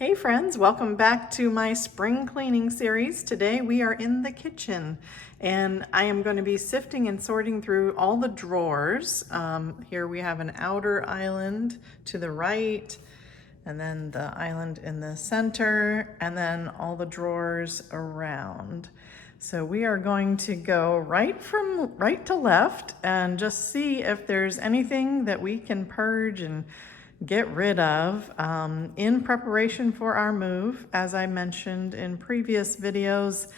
Hey friends, welcome back to my spring cleaning series. Today we are in the kitchen and I am going to be sifting and sorting through all the drawers. Here we have an outer island to the right, and then the island in the center, and then all the drawers around. So we are going to go right to left and just see if there's anything that we can purge and get rid of in preparation for our move. As I mentioned in previous videos,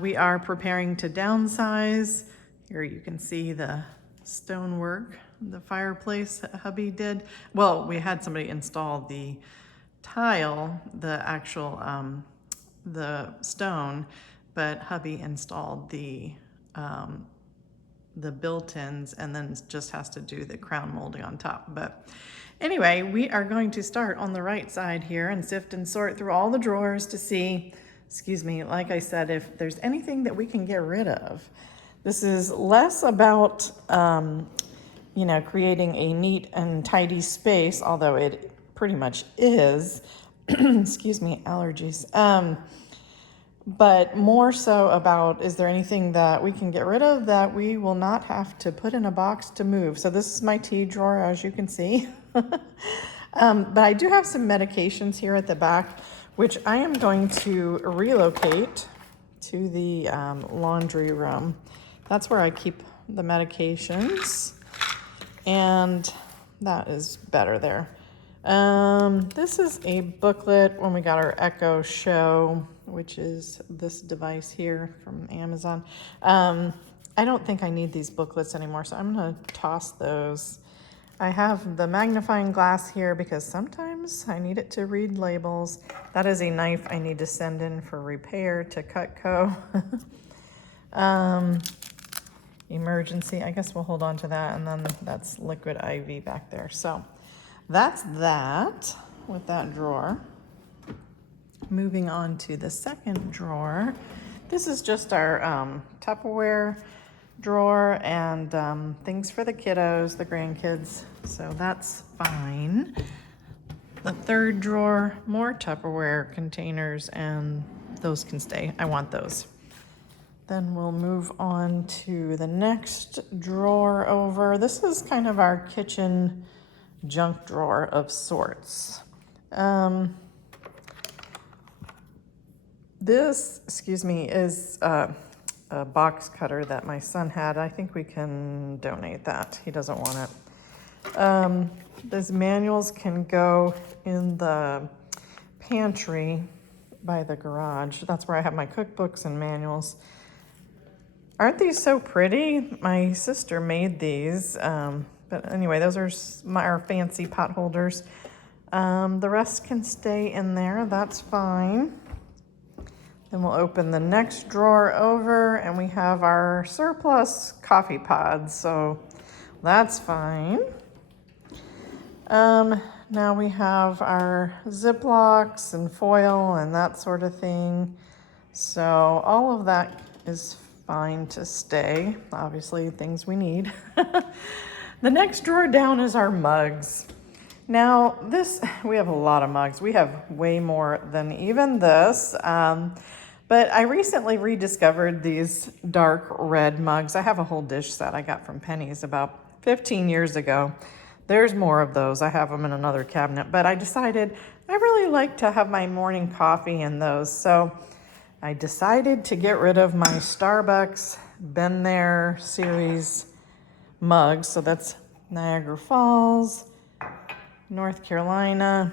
we are preparing to downsize. Here you can see the stonework, the fireplace that hubby did. Well, we had somebody install the tile, the actual, the stone, but hubby installed the built-ins and then just has to do the crown molding on top. But anyway, we are going to start on the right side here and sift and sort through all the drawers to see, like I said, if there's anything that we can get rid of. This is less about, creating a neat and tidy space, although it pretty much is. Excuse me, allergies. But more so about, is there anything that we can get rid of that we will not have to put in a box to move? So this is my tea drawer, as you can see. But I do have some medications here at the back, which I am going to relocate to the laundry room. That's where I keep the medications, and that is better there. This is a booklet when we got our Echo Show, which is this device here from Amazon. I don't think I need these booklets anymore, so I'm gonna toss those. I have the magnifying glass here because sometimes I need it to read labels. That is a knife I need to send in for repair to Cutco. Emergency, I guess we'll hold on to that, and then that's liquid IV back there. So that's that with that drawer. Moving on to the second drawer. This is just our Tupperware drawer and things for the kiddos, the grandkids, so that's fine. The third drawer, more Tupperware containers, and those can stay. I want those. Then we'll move on to the next drawer over. This is kind of our kitchen junk drawer of sorts. This, is a box cutter that my son had. I think we can donate that. He doesn't want it. Those manuals can go in the pantry by the garage. That's where I have my cookbooks and manuals. Aren't these so pretty? My sister made these. But anyway, those are our fancy pot holders. The rest can stay in there. That's fine. Then we'll open the next drawer over and we have our surplus coffee pods, so that's fine. Now we have our Ziplocs and foil and that sort of thing. So all of that is fine to stay. Obviously, things we need. The next drawer down is our mugs. Now we have a lot of mugs. We have way more than even this. But I recently rediscovered these dark red mugs. I have a whole dish set I got from Penny's about 15 years ago. There's more of those. I have them in another cabinet, but I decided I really like to have my morning coffee in those. So I decided to get rid of my Starbucks Been There series mugs. So that's Niagara Falls, North Carolina.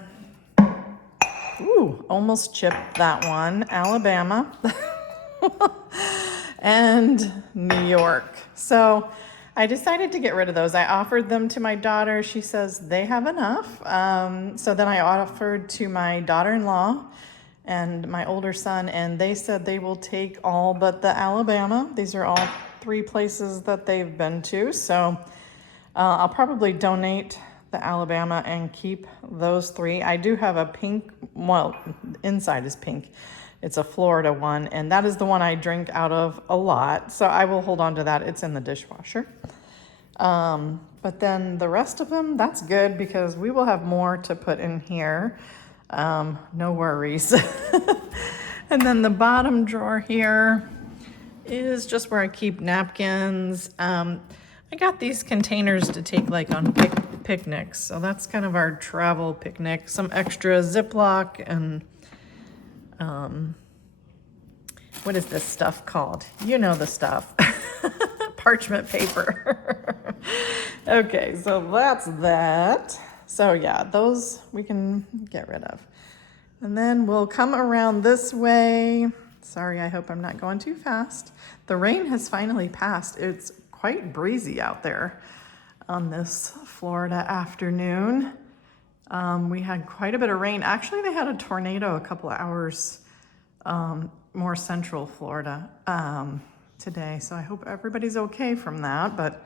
Ooh, almost chipped that one. Alabama and New York. So I decided to get rid of those. I offered them to my daughter. She says they have enough. So then I offered to my daughter-in-law and my older son, and they said they will take all but the Alabama. These are all 3 places that they've been to. So I'll probably donate the Alabama and keep those 3. I do have a pink, well, inside is pink. It's a Florida one, and that is the one I drink out of a lot. So I will hold on to that. It's in the dishwasher. But then the rest of them, that's good because we will have more to put in here. No worries. And then the bottom drawer here is just where I keep napkins. I got these containers to take like on picnics. So that's kind of our travel picnic. Some extra Ziploc and what is this stuff called? You know the stuff. Parchment paper. Okay, so that's that. So yeah, those we can get rid of. And then we'll come around this way. Sorry, I hope I'm not going too fast. The rain has finally passed. It's quite breezy out there on this Florida afternoon. We had quite a bit of rain. Actually, they had a tornado a couple of hours more central Florida today. So I hope everybody's okay from that. But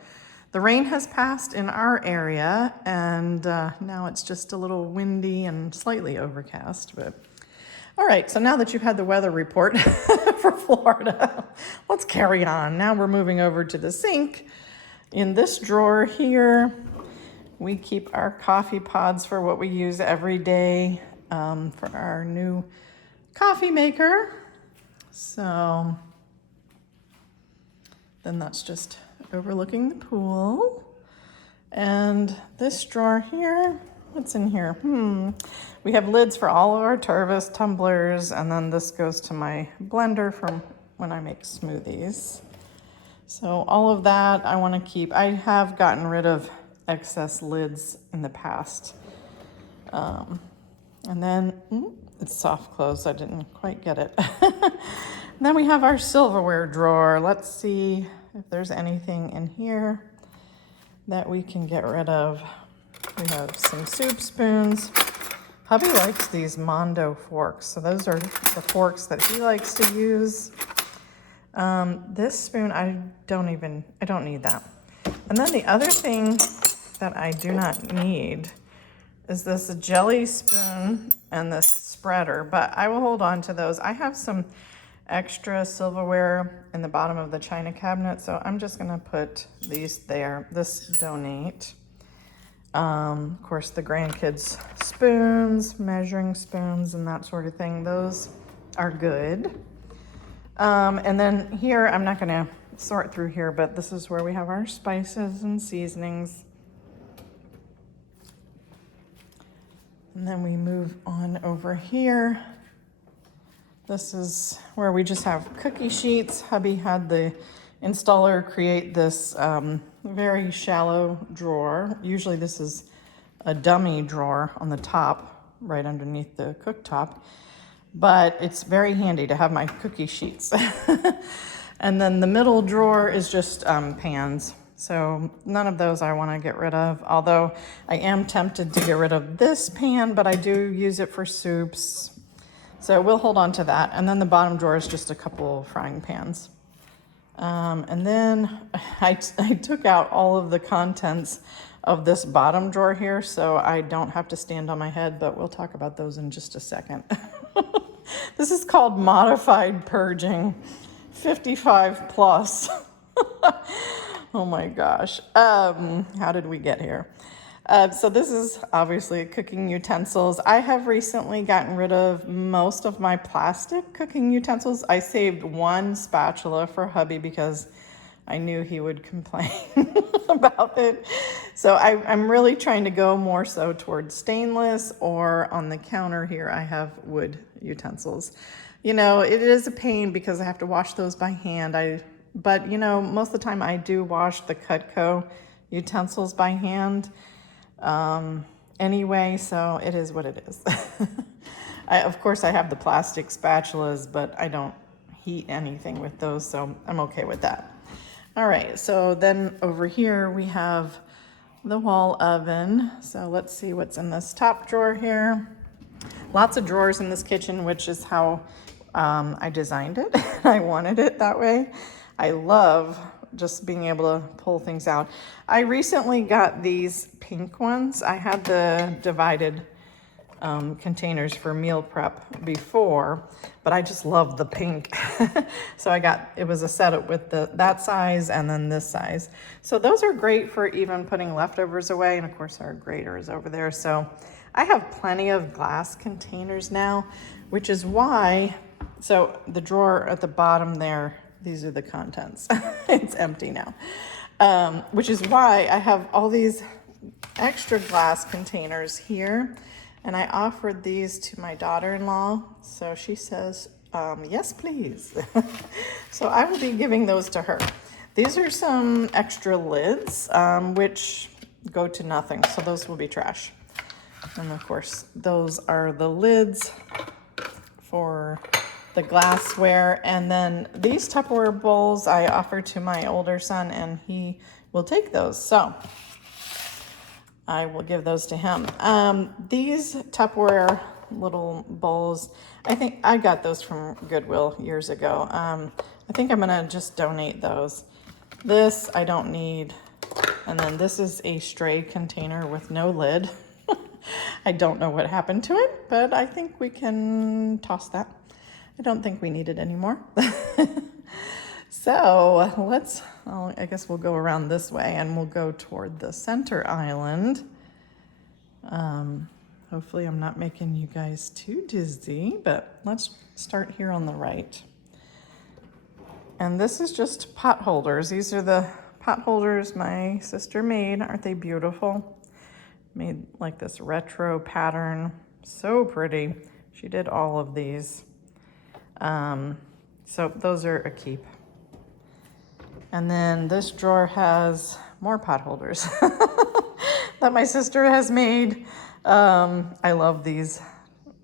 the rain has passed in our area, and now it's just a little windy and slightly overcast. But all right, so now that you've had the weather report for Florida, let's carry on. Now we're moving over to the sink. In this drawer here, we keep our coffee pods for what we use every day for our new coffee maker. So then that's just overlooking the pool. And this drawer here, what's in here? We have lids for all of our Tervis tumblers, and then this goes to my blender from when I make smoothies. So all of that I want to keep. I have gotten rid of excess lids in the past. And then it's soft close. I didn't quite get it. Then we have our silverware drawer. Let's see if there's anything in here that we can get rid of. We have some soup spoons. Hubby likes these Mondo forks. So those are the forks that he likes to use. This spoon, I don't need that. And then the other thing that I do not need is this jelly spoon and this spreader, but I will hold on to those. I have some extra silverware in the bottom of the china cabinet, so I'm just gonna put these there. This donate. Of course, the grandkids' spoons, measuring spoons, and that sort of thing. Those are good. And then here, I'm not gonna sort through here, but this is where we have our spices and seasonings. And then we move on over here. This is where we just have cookie sheets. Hubby had the installer create this very shallow drawer. Usually this is a dummy drawer on the top, right underneath the cooktop. But it's very handy to have my cookie sheets. And then the middle drawer is just pans. So none of those I want to get rid of, although I am tempted to get rid of this pan, but I do use it for soups. So we'll hold on to that. And then the bottom drawer is just a couple frying pans. And then I took out all of the contents of this bottom drawer here, so I don't have to stand on my head, but we'll talk about those in just a second. This is called modified purging, 55 plus. Oh my gosh. How did we get here? So this is obviously cooking utensils. I have recently gotten rid of most of my plastic cooking utensils. I saved one spatula for hubby because I knew he would complain about it. So I'm really trying to go more so towards stainless, or on the counter here I have wood utensils. You know, it is a pain because I have to wash those by hand. But you know, most of the time I do wash the Cutco utensils by hand anyway, so it is what it is. Of course I have the plastic spatulas, but I don't heat anything with those, so I'm okay with that. All right, so then over here we have the wall oven. So let's see what's in this top drawer here. Lots of drawers in this kitchen, which is how I designed it. I wanted it that way. I love just being able to pull things out. I recently got these pink ones. I had the divided containers for meal prep before, but I just love the pink. So it was a setup with that size and then this size. So those are great for even putting leftovers away. And of course our grater is over there. So I have plenty of glass containers now, which is why, so the drawer at the bottom there, these are the contents. It's empty now. Which is why I have all these extra glass containers here. And I offered these to my daughter-in-law. So she says, yes, please. So I will be giving those to her. These are some extra lids, which go to nothing. So those will be trash. And of course, those are the lids for the glassware. And then these Tupperware bowls I offered to my older son, and he will take those. So I will give those to him. These Tupperware little bowls, I think I got those from Goodwill years ago. I think I'm gonna just donate those. This I don't need. And then this is a stray container with no lid. I don't know what happened to it, but I think we can toss that. I don't think we need it anymore. So I guess we'll go around this way and we'll go toward the center island. Hopefully I'm not making you guys too dizzy, but let's start here on the right. And this is just pot holders. These are the pot holders my sister made. Aren't they beautiful? Made like this retro pattern. So pretty. She did all of these. So those are a keep. And then this drawer has more pot holders that my sister has made. I love these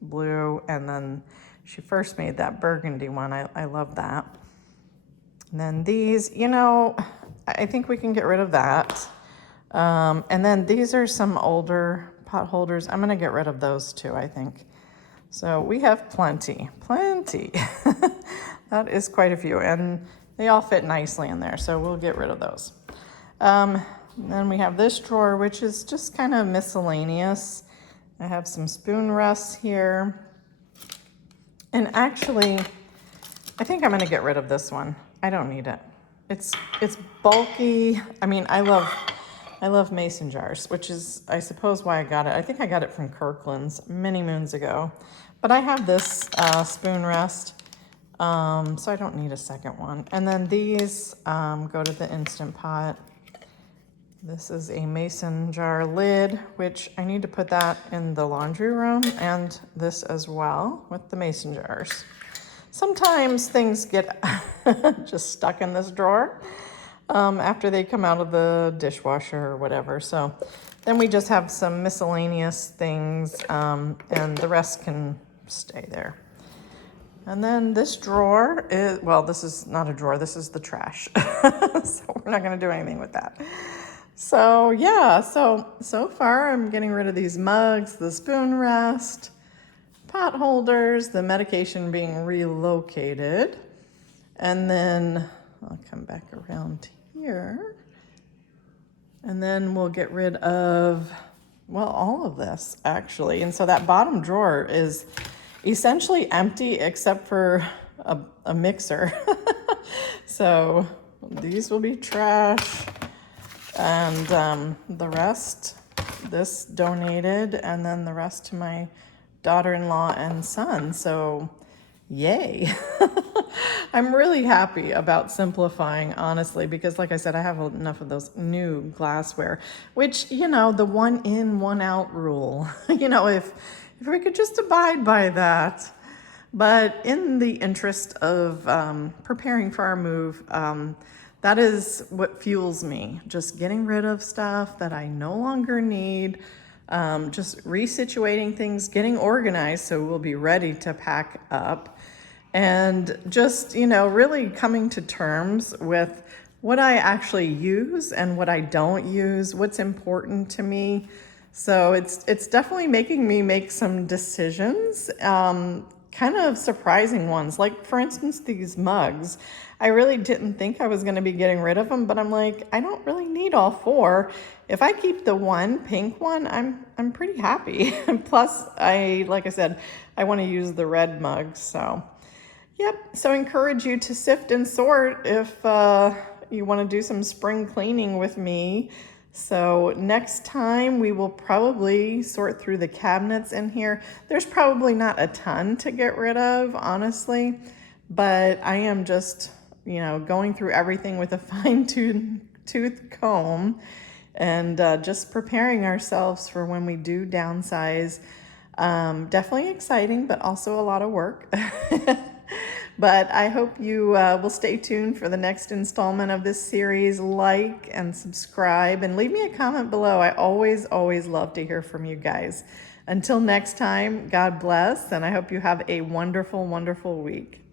blue, and then she first made that burgundy one. I love that. And then these, I think we can get rid of that. And then these are some older pot holders. I'm gonna get rid of those too, I think. So we have plenty. That is quite a few, and they all fit nicely in there, so we'll get rid of those. Then we have this drawer, which is just kind of miscellaneous. I have some spoon rests here. And actually, I think I'm gonna get rid of this one. I don't need it. It's bulky. I mean, I love mason jars, which is, I suppose, why I got it. I think I got it from Kirkland's many moons ago. But I have this spoon rest, so I don't need a second one. And then these go to the Instant Pot. This is a mason jar lid, which I need to put that in the laundry room, and this as well with the mason jars. Sometimes things get just stuck in this drawer after they come out of the dishwasher or whatever. So then we just have some miscellaneous things, and the rest can stay there. And then this drawer is, well, this is not a drawer, this is the trash. So we're not gonna do anything with that. So yeah, so far I'm getting rid of these mugs, the spoon rest, pot holders, the medication being relocated. And then I'll come back around here. And then we'll get rid of, well, all of this actually. And so that bottom drawer is essentially empty except for a mixer. So these will be trash. And the rest, this donated, and then the rest to my daughter-in-law and son. So yay. I'm really happy about simplifying, honestly, because like I said, I have enough of those new glassware, which, the one in, one out rule, if we could just abide by that. But in the interest of preparing for our move, that is what fuels me, just getting rid of stuff that I no longer need, just resituating things, getting organized so we'll be ready to pack up, and just, really coming to terms with what I actually use and what I don't use, what's important to me. So it's definitely making me make some decisions, kind of surprising ones. Like, for instance, these mugs. I really didn't think I was going to be getting rid of them, but I'm like, I don't really need all four. If I keep the one pink one, I'm pretty happy. Plus, like I said, I want to use the red mugs. So, yep. So I encourage you to sift and sort if you want to do some spring cleaning with me. So next time we will probably sort through the cabinets in here. There's probably not a ton to get rid of, honestly, but I am just, going through everything with a fine-tooth comb and just preparing ourselves for when we do downsize. Definitely exciting, but also a lot of work. But I hope you will stay tuned for the next installment of this series. Like and subscribe and leave me a comment below. I always, always love to hear from you guys. Until next time, God bless, and I hope you have a wonderful, wonderful week.